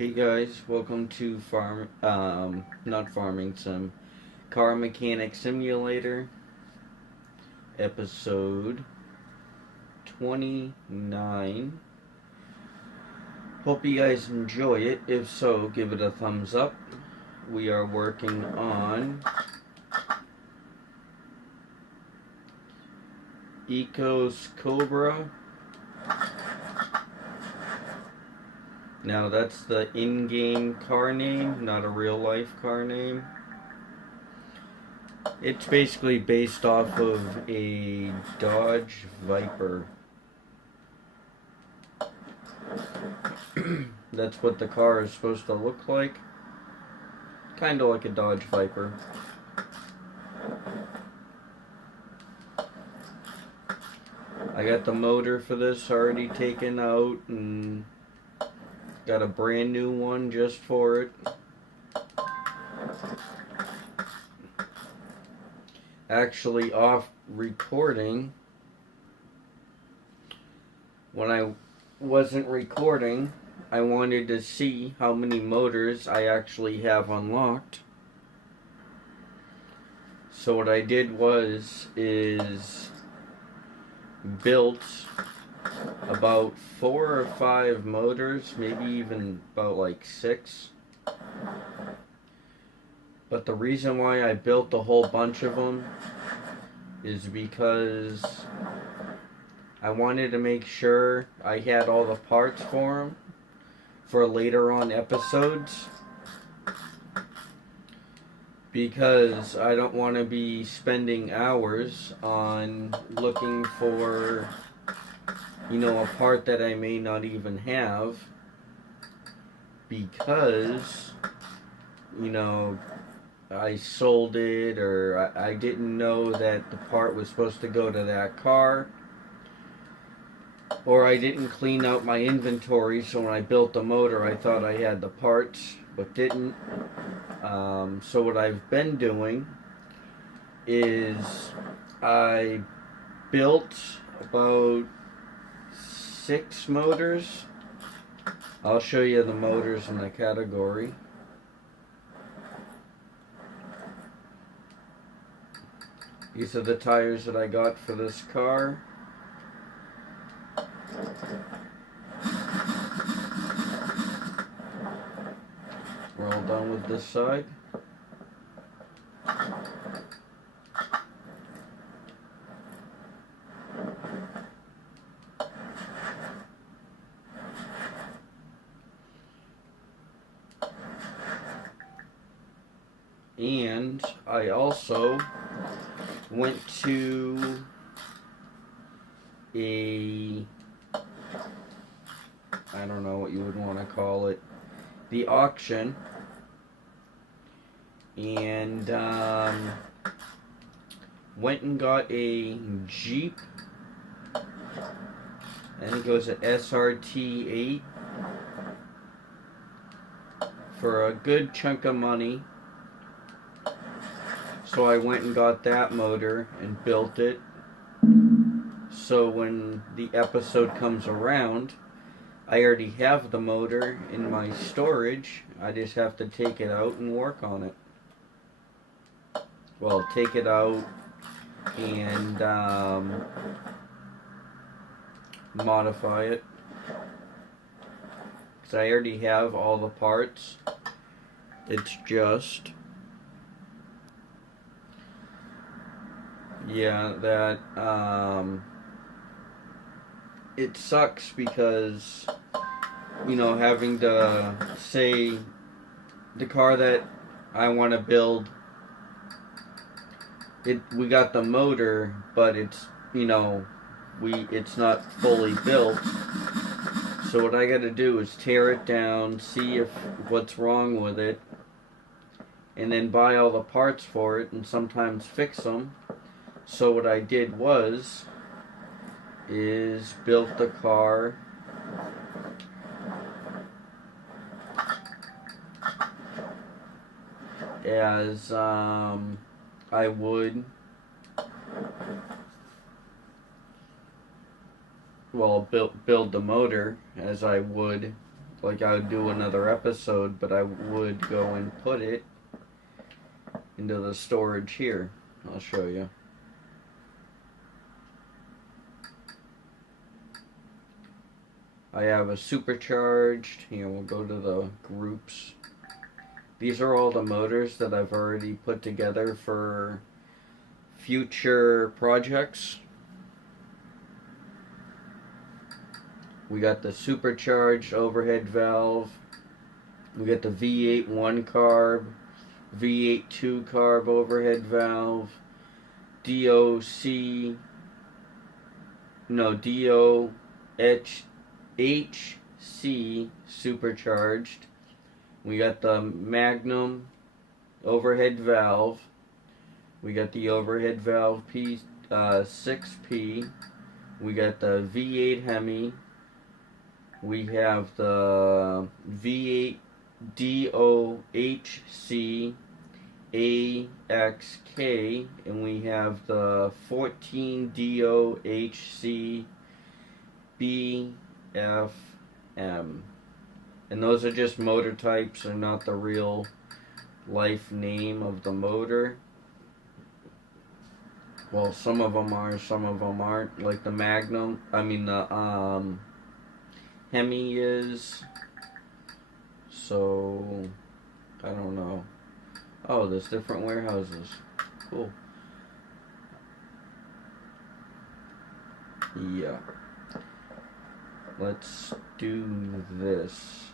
Hey guys, welcome to not farming sim, car mechanic simulator, episode 29. Hope you guys enjoy it. If so, give it a thumbs up. We are working on Ecos Cobra. Now that's the in-game car name, not a real-life car name. It's basically based off of a Dodge Viper. That's what the car is supposed to look like. Kind of like a Dodge Viper. I got the motor for this already taken out and got a brand new one just for it. Actually off recording. When I wasn't recording, I wanted to see how many motors I actually have unlocked. So what I did is built about 4 or 5 motors, maybe even about like 6. But the reason why I built a whole bunch of them is because I wanted to make sure I had all the parts for them for later on episodes, because I don't want to be spending hours on looking for, a part that I may not even have, because, I sold it, or I didn't know that the part was supposed to go to that car, or I didn't clean out my inventory, so when I built the motor I thought I had the parts but didn't. So what I've been doing is I built about 6 motors. I'll show you the motors in the category. These are the tires that I got for this car. We're all done with this side. And I also went to I don't know what you would want to call it, the auction, and went and got a Jeep. I think it was an SRT 8 for a good chunk of money. So I went and got that motor and built it. So when the episode comes around, I already have the motor in my storage. I just have to take it out and work on it. Well, take it out and modify it, because I already have all the parts. It's just, that it sucks because, having to say the car that I want to build, we got the motor, but it's, it's not fully built. So what I got to do is tear it down, see what's wrong with it, and then buy all the parts for it and sometimes fix them. So what I did is built the car as I would, build the motor as I would like I would do another episode, but I would go and put it into the storage here. I'll show you. I have a supercharged. Here, we'll go to the groups. These are all the motors that I've already put together for future projects. We got the supercharged overhead valve. We got the V8 1 carb, V8 2 carb overhead valve, DOC, no, DOHC supercharged. We got the Magnum overhead valve. We got the overhead valve P6P. We got the V8 Hemi. We have the V8 DOHC AXK, and we have the 14 DOHC BFM. And those are just motor types, they're not the real life name of the motor. Well, some of them are, some of them aren't. Like the Magnum, the Hemi is. So, I don't know. Oh, there's different warehouses. Cool. Yeah. Let's do this.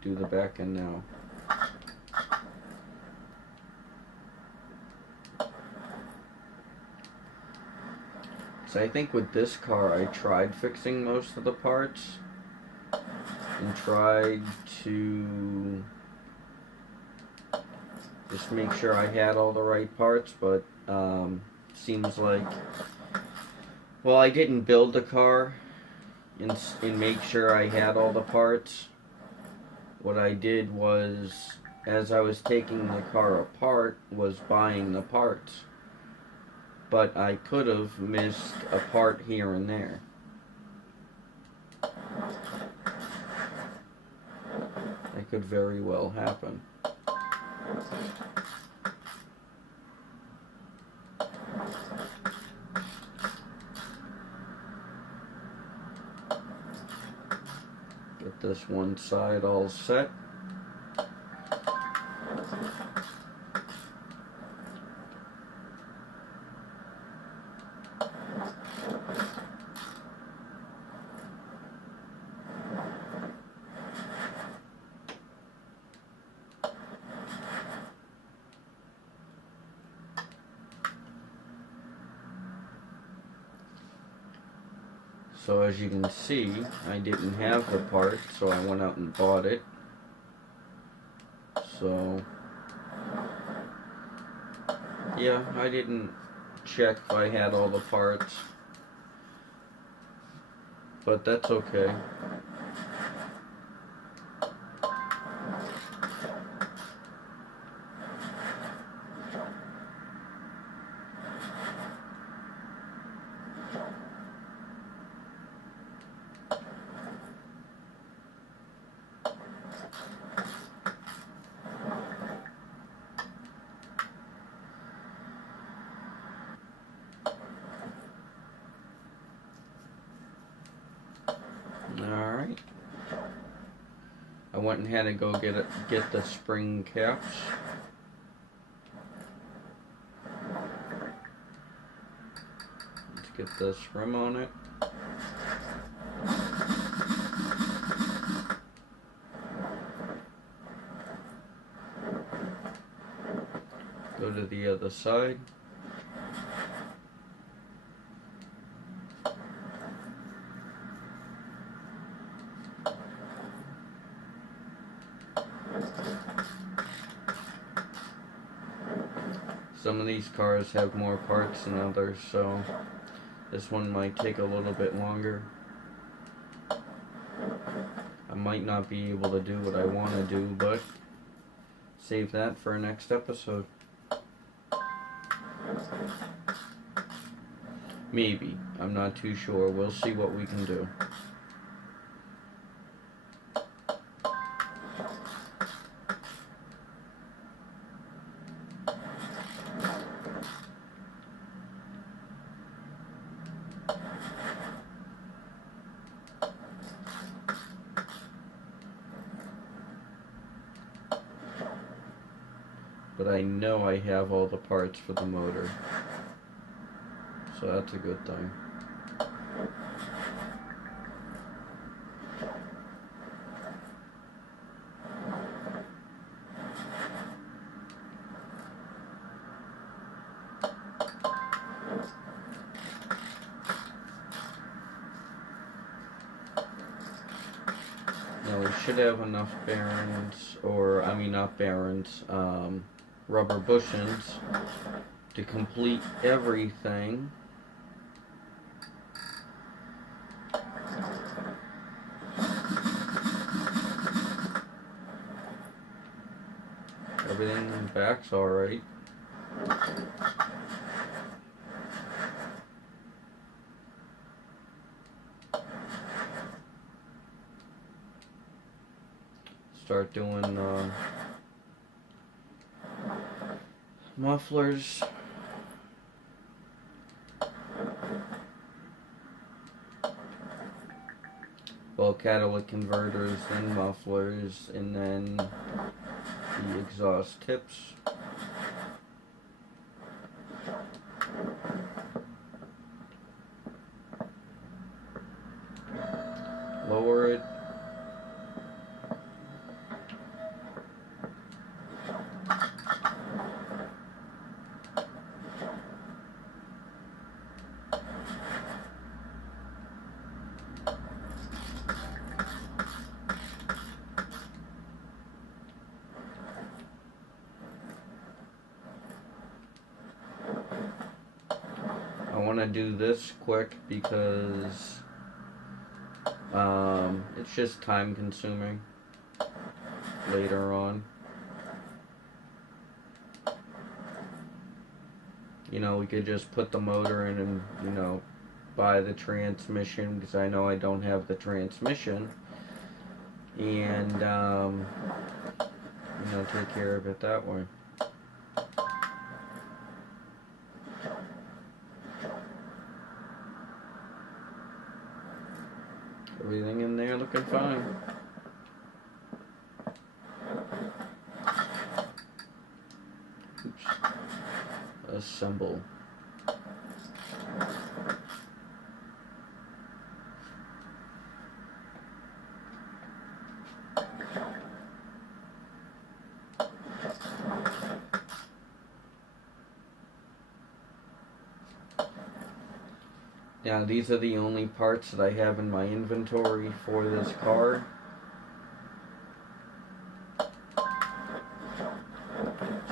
Do the back end now. So I think with this car I tried fixing most of the parts and tried to just make sure I had all the right parts, but seems like, well, I didn't build the car and make sure I had all the parts. What I did was, as I was taking the car apart, was buying the parts. But I could have missed a part here and there. That could very well happen. Get this one side all set. So as you can see, I didn't have the part, so I went out and bought it. So, yeah, I didn't check if I had all the parts, but that's okay. Alright. I went and had to go get the spring caps. Let's get this rim on it. Go to the other side. Some of these cars have more parts than others, so this one might take a little bit longer. I might not be able to do what I want to do, but save that for a next episode. Maybe. I'm not too sure. We'll see what we can do. but I know I have all the parts for the motor, so that's a good thing. Now we should have enough bearings, or I mean not bearings, rubber bushings to complete everything. Everything in the back's alright. Start doing mufflers. Well, catalytic converters, then mufflers, and then the exhaust tips. Lower it. I want to do this quick because it's just time consuming later on. You know, we could just put the motor in and, you know, buy the transmission, because I know I don't have the transmission, and you know, take care of it that way. Everything in there looking fine. Oops. Assemble. Now these are the only parts that I have in my inventory for this car.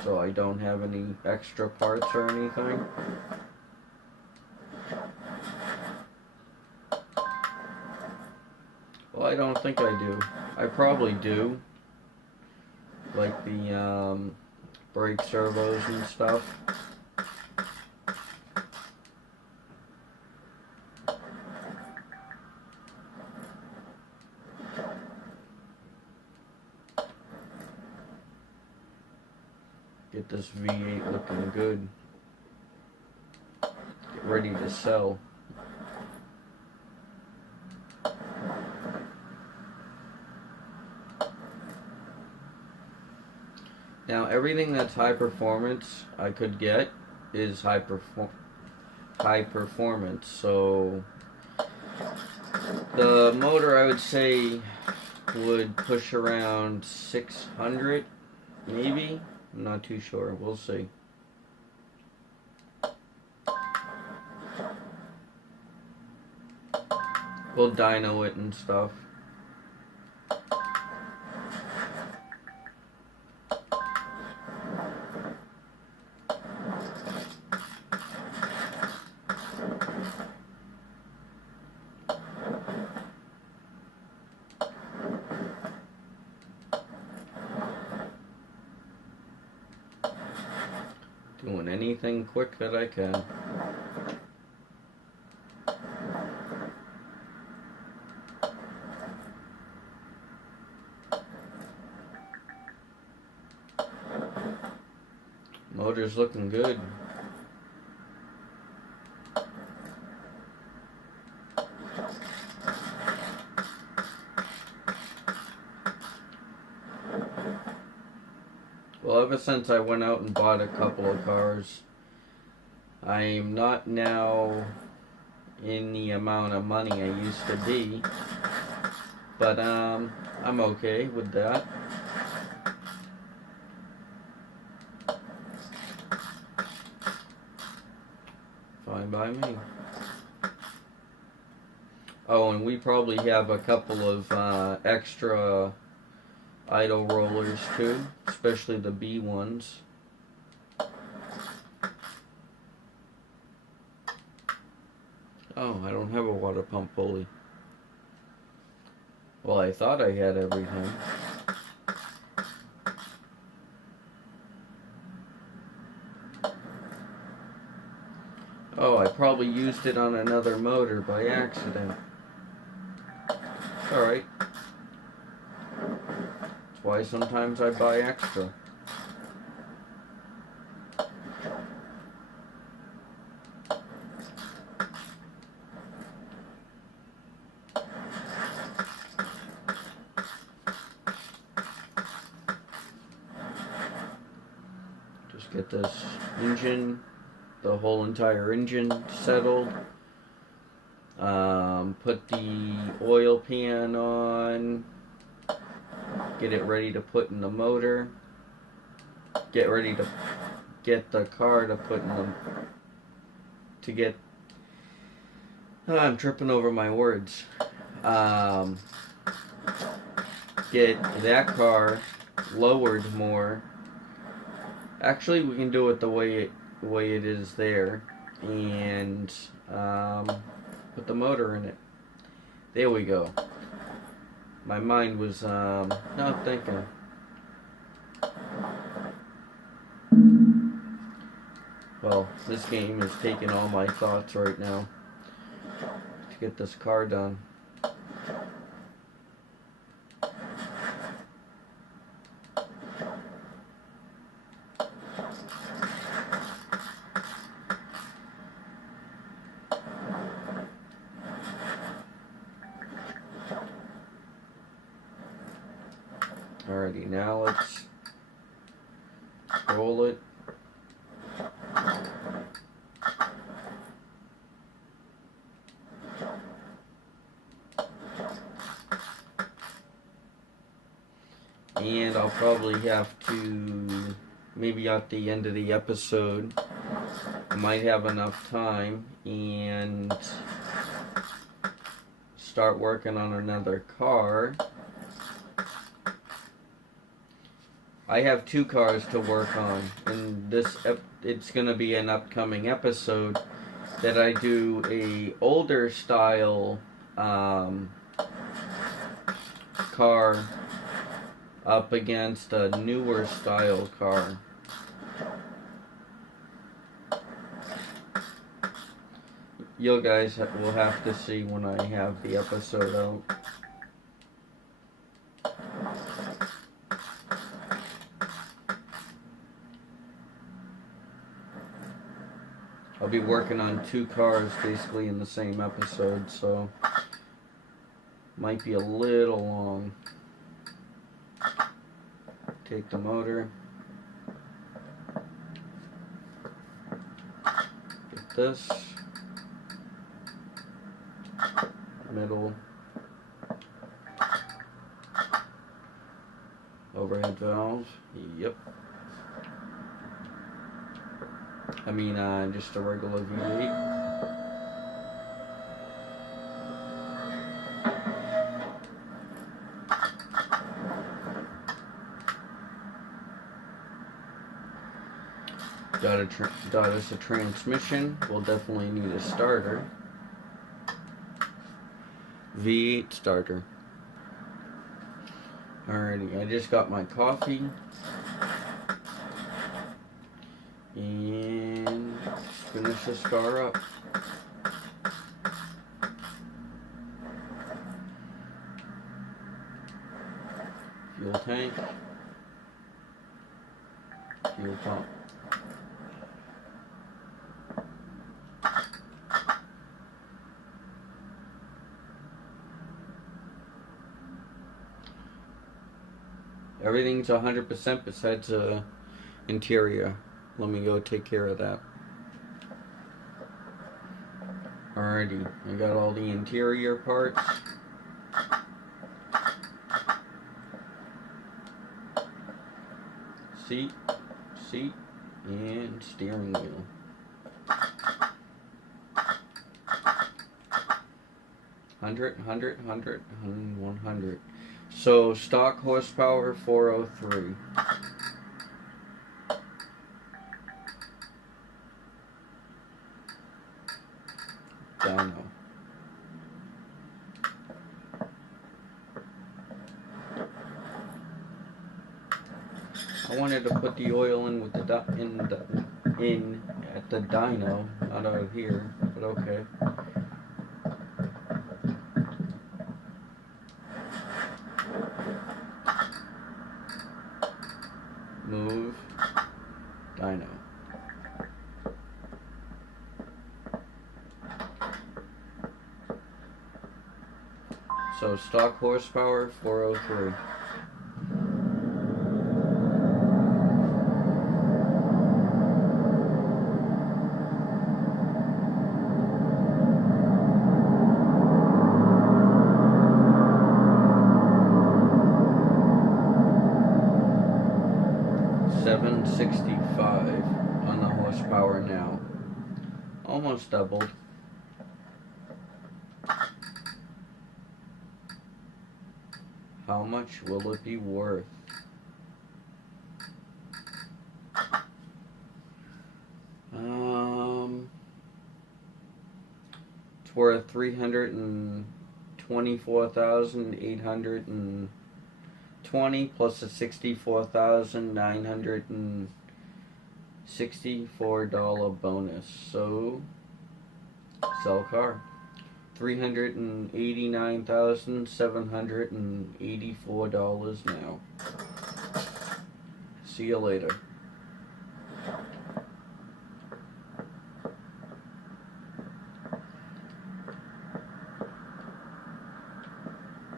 So I don't have any extra parts or anything. Well, I don't think I do. I probably do. Like the brake servos and stuff. Get this V8 looking good. Get ready to sell. Now everything that's high performance I could get is high performance. So the motor, I would say, would push around 600 maybe. I'm not too sure. We'll see. We'll dyno it and stuff. Doing anything quick that I can. Motor's looking good. Well, ever since I went out and bought a couple of cars, I'm not now in the amount of money I used to be, but I'm okay with that. Fine by me. Oh, and we probably have a couple of extra idle rollers too, especially the B ones. Oh, I don't have a water pump pulley. Well, I thought I had everything. Oh, I probably used it on another motor by accident. Alright. That's why sometimes I buy extra. Just get this engine, the whole entire engine settled. Put the oil pan on. Get it ready to put in the motor. Get ready to get the car to put in the... To get... I'm tripping over my words. Get that car lowered more. Actually, we can do it the way it is there, and put the motor in it. There we go. My mind was not thinking. Well, this game is taking all my thoughts right now to get this car done. Alrighty, now let's roll it. And I'll probably have to, maybe at the end of the episode, I might have enough time and start working on another car. I have 2 cars to work on, and it's going to be an upcoming episode that I do a older style car up against a newer style car. You guys will have to see when I have the episode out. I'll be working on 2 cars basically in the same episode, so might be a little long. Take the motor. Get this. Middle. Overhead valve. Yep. I mean, just a regular V8. Got us a transmission. We'll definitely need a starter. V8 starter. Alrighty, I just got my coffee. And finish this car up. Fuel tank. Fuel pump. Everything's 100% besides interior. Let me go take care of that. Alrighty, I got all the interior parts. Seat, and steering wheel. Hundred, 100. So stock horsepower 403. Dyno. I wanted to put the oil in with the in at the dyno, not out of here, but okay. Move dyno. So stock horsepower 403. $765 on the horsepower now. Almost doubled. How much will it be worth? It's worth $324,820 plus a $64,964 bonus. So sell car. $389,784 now. See you later.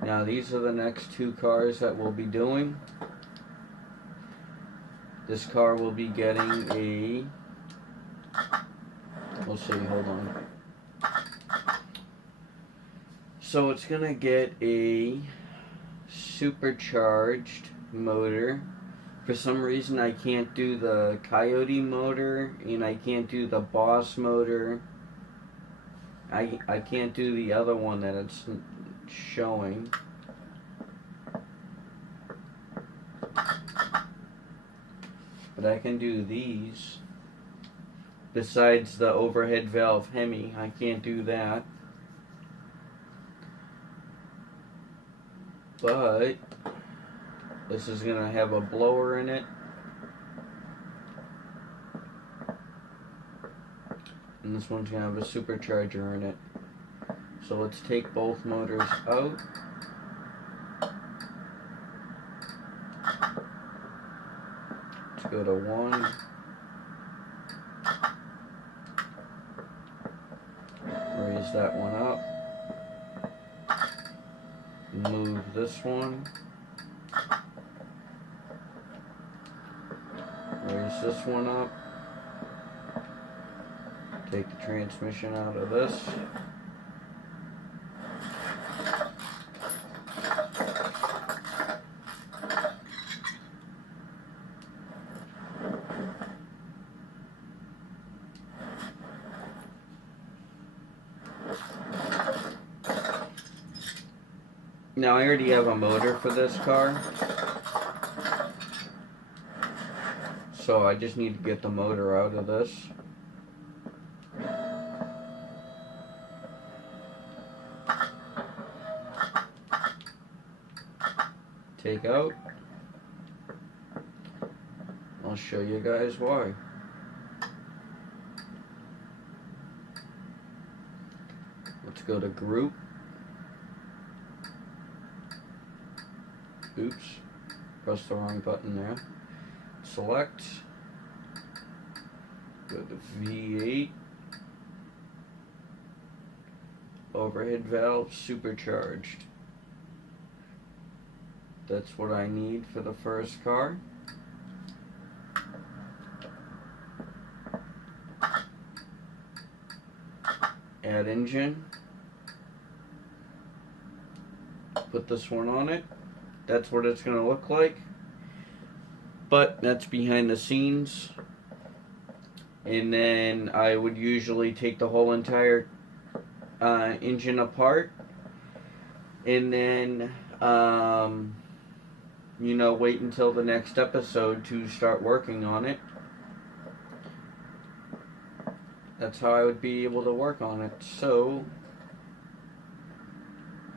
Now these are the next two cars that we'll be doing. This car will be getting a... We'll see, hold on. So it's gonna get a supercharged motor. For some reason I can't do the Coyote motor and I can't do the Boss motor. I can't do the other one that it's showing. But I can do these. Besides the overhead valve Hemi, I can't do that. But this is going to have a blower in it. And this one's going to have a supercharger in it. So let's take both motors out. Let's go to one. Raise that one up. Move this one. Raise this one up. Take the transmission out of this. Now I already have a motor for this car, so I just need to get the motor out of this. Take out. I'll show you guys why. Let's go to group. Oops, pressed the wrong button there. Select, go to V8, overhead valve supercharged. That's what I need for the first car. add engine, put this one on it. That's what it's going to look like, but that's behind the scenes. And then I would usually take the whole entire engine apart, and then you know, wait until the next episode to start working on it. That's how I would be able to work on it. So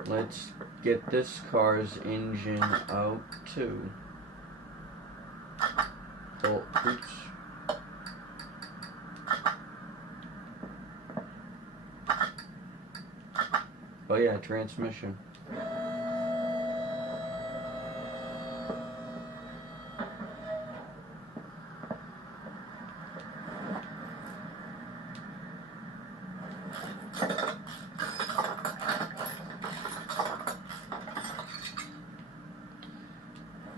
let's get this car's engine out too. Oh, oops. Oh yeah, transmission.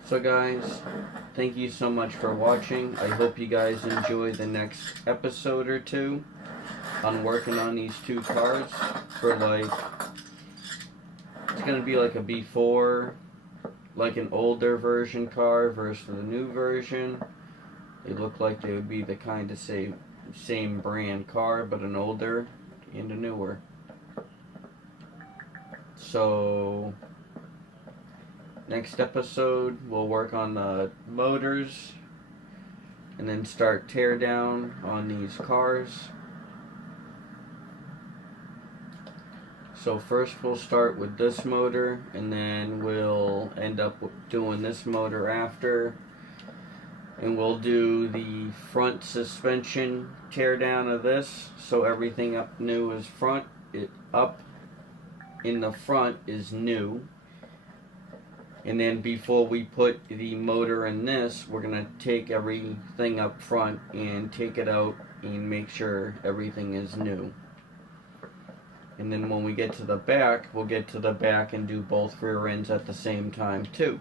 So guys, thank you so much for watching. I hope you guys enjoy the next episode or two on working on these two cars for like, it's going to be like a before, like an older version car versus the new version. They look like they would be the kind of same brand car, but an older and a newer. So next episode, we'll work on the motors and then start tear down on these cars. So first we'll start with this motor, and then we'll end up doing this motor after. And we'll do the front suspension tear down of this, so everything up new is front. Up in the front is new. And then before we put the motor in this, we're going to take everything up front and take it out and make sure everything is new. And then when we get to the back, we'll get to the back and do both rear ends at the same time too.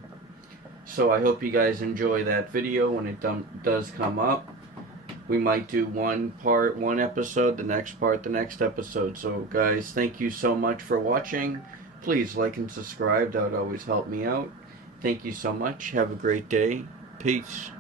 So I hope you guys enjoy that video when it does come up. We might do one episode, the next part, the next episode. So guys, thank you so much for watching. Please like and subscribe. That would always help me out. Thank you so much. Have a great day. Peace.